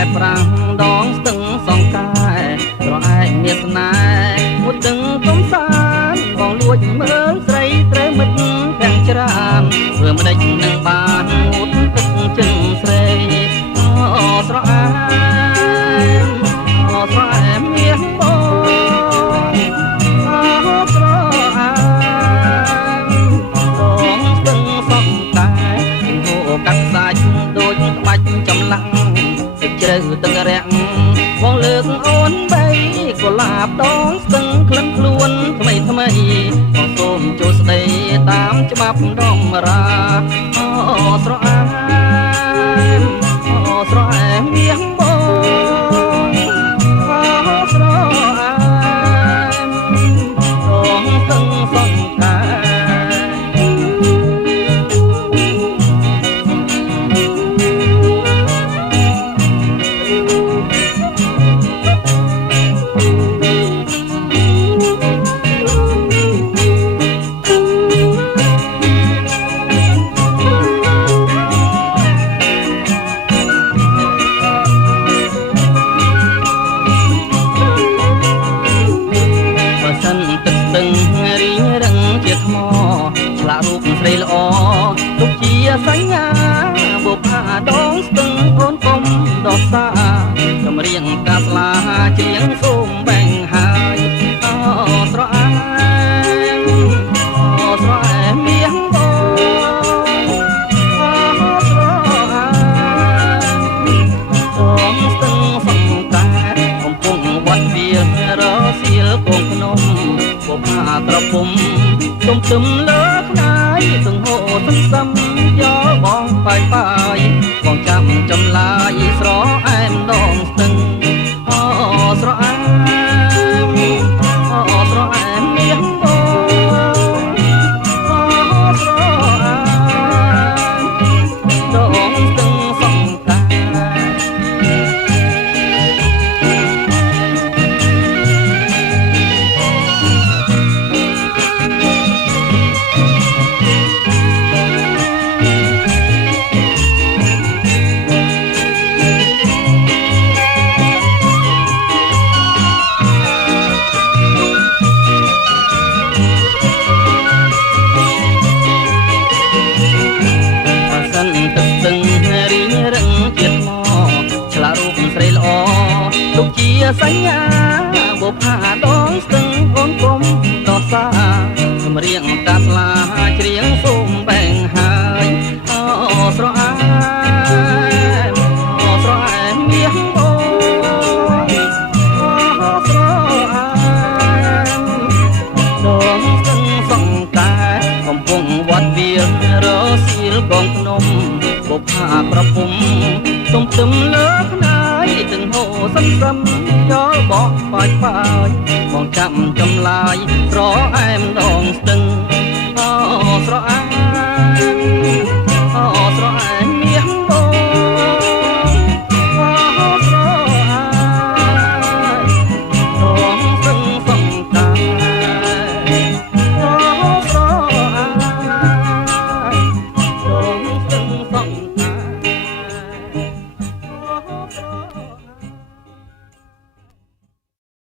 ឯប្រាំងដងស្ទឹងសងកែត្រឯកមានស្នេហ៍មួយទឹងកំសាន្តបងលួចមើលស្រីត្រូវមិត្តទាំងច្រើនធ្វើមិនដេចនឹងបានងូតទឹកជើងស្រីអូស្រអែមអូស្រអែមមាសបងអូស្រអែមដងស្ទឹងសងកែហូរកាត់សាច់ដូចក្បាច់ចម្លាំងជ្រៅទឹករាក់បងលើកអូនបីកុលាបដងស្ទឹងក្លិនខ្លួនថ្មីថ្មីបងសូមចូលស្ដីតាមច្បាប់ដំរាអូស្រអែមអូស្រអែមមាសបងអូស្រអែមដងស្ទឹងសងកែឆ្លាក់រូបស្រីល្អទុកជាសញ្ញាបុប្ផាដងស្ទឹងអូនកុំដោះសាចម្រៀងកាស្លាច្រៀងសូមបែងហើយអូស្រអែមអូស្រអែមមាសបងអូស្រអែមដងស្ទឹងសងកែកំពុងវត្តវារសៀលកូនភ្នំបុប្ផាត្រពុំទុំទឹមលើខ្នាយទាំងហូរទាំងសឹមយកបងបាយបាយបងចាំចម្លាយស្រអែមដងស្ទឹងអូស្រអែមអូស្រអែមមាសបងអូស្រអែមដងស្ទឹងសងកែទុកជាសញ្ញាបុប្ផាដងស្ទឹងអូនកុំដោះសាចម្រៀងកាស្លាច្រៀងសូមបែងហើយអូស្រអែមអូស្រអែមមាសបងអូស្រអែមដងស្ទឹងសងកែកំពុងវត្តវារសៀលកងភ្នំបុប្ផាប្រពុំទុំទឹមលើខ្នាយទាំងហូរសឹមសឹមយកបោះបាយបាយបងចាំចម្លាយស្រអែមដងស្ទឹងអូស្រអែ